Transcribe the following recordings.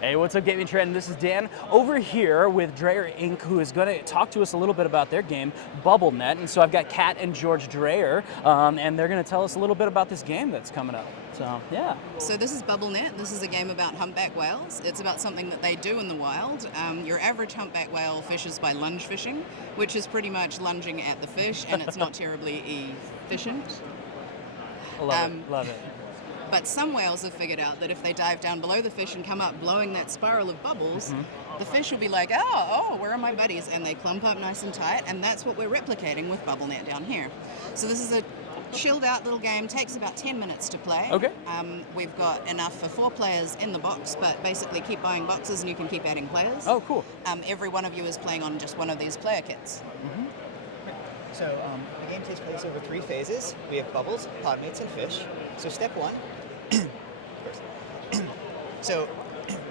Hey, what's up, Gamingtrend? This is Dan over here with Dreyer Inc., who is going to talk to us a little bit about their game, BubbleNet. And so I've got Kat and George Dreyer, and they're going to tell us a little bit about this game that's coming up. So, yeah. So this is BubbleNet. This is a game about humpback whales. It's about something that they do in the wild. Your average humpback whale fishes by lunge fishing, which is pretty much lunging at the fish, and it's not terribly efficient. Love it. But some whales have figured out that if they dive down below the fish and come up blowing that spiral of bubbles, the fish will be like, oh, where are my buddies? And they clump up nice and tight, and that's what we're replicating with BubbleNet down here. So this is a chilled out little game, takes about 10 minutes to play. Okay. We've got enough for 4 players in the box, but basically keep buying boxes and you can keep adding players. Oh, cool. Every one of you is playing on just one of these player kits. So the game takes place over 3 phases. We have bubbles, podmates, and fish. So step 1, so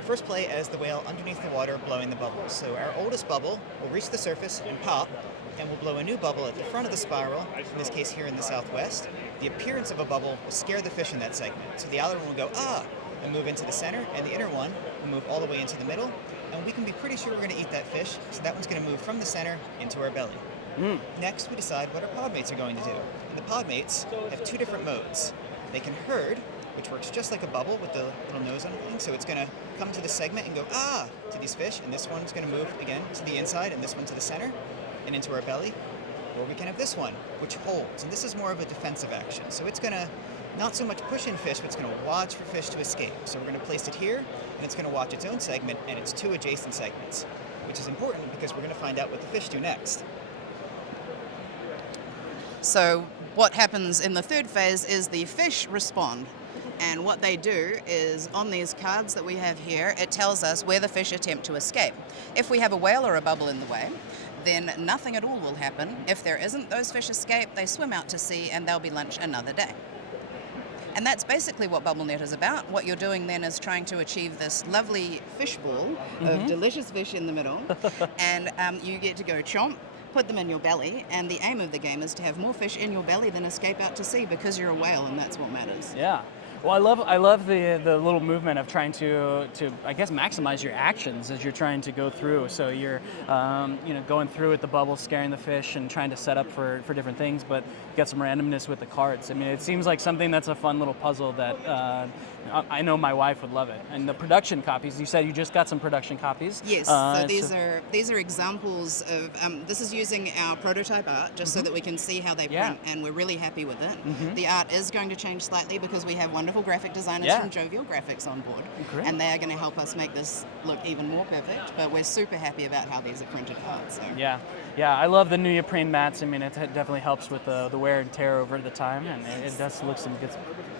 first play as the whale underneath the water blowing the bubbles. So our oldest bubble will reach the surface and pop, and we'll blow a new bubble at the front of the spiral, in this case here in the southwest. The appearance of a bubble will scare the fish in that segment. So the outer one will go, ah, and move into the center, and the inner one will move all the way into the middle, and we can be pretty sure we're going to eat that fish, so that one's going to move from the center into our belly. Next, we decide what our podmates are going to do. And the podmates have 2 different modes. They can herd, which works just like a bubble with the little nose on the thing. So it's going to come to the segment and go, ah, to these fish. And this one's going to move again to the inside, and this one to the center and into our belly. Or we can have this one, which holds. And this is more of a defensive action. So it's going to not so much push in fish, but it's going to watch for fish to escape. So we're going to place it here, and it's going to watch its own segment and its 2 adjacent segments, which is important because we're going to find out what the fish do next. So what happens in the third phase is the fish respond. And what they do is, on these cards that we have here, it tells us where the fish attempt to escape. If we have a whale or a bubble in the way, then nothing at all will happen. If there isn't, those fish escape, they swim out to sea, and they'll be lunch another day. And that's basically what BubbleNet is about. What you're doing then is trying to achieve this lovely fish ball of delicious fish in the middle, and you get to go chomp, put them in your belly, and the aim of the game is to have more fish in your belly than escape out to sea, because you're a whale, and that's what matters. Yeah. Well, I love the little movement of trying to I guess maximize your actions as you're trying to go through. So you're going through with the bubbles, scaring the fish, and trying to set up for different things, but get some randomness with the cards. I mean, it seems like something that's a fun little puzzle that I know my wife would love it. And the production copies, you said you just got some production copies. Yes, so these are examples of, this is using our prototype art just so that we can see how they print, and we're really happy with it. The art is going to change slightly because we have wonderful graphic designers from Jovial Graphics on board. Great. And they are going to help us make this look even more perfect, but we're super happy about how these are printed out. So. Yeah, I love the neoprene mats. I mean, it definitely helps with the wear and tear over the time, and it does look some good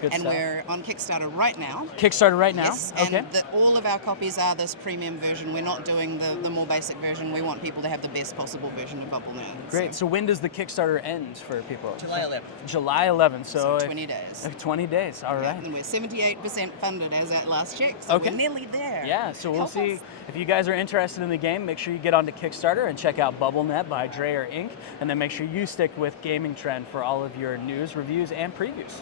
and stuff. we're on Kickstarter right now. Kickstarter right now? Yes, and all of our copies are this premium version. We're not doing the more basic version. We want people to have the best possible version of BubbleNet. Great. So when does the Kickstarter end for people? July 11th. July 11th. So 20 days. 20 days. All right. And we're 78% funded as at last check, so we're nearly there. Yeah, so we'll Help see. us. If you guys are interested in the game, make sure you get onto Kickstarter and check out BubbleNet by Dreyer Inc. And then make sure you stick with Gamingtrend for all of your news, reviews, and previews.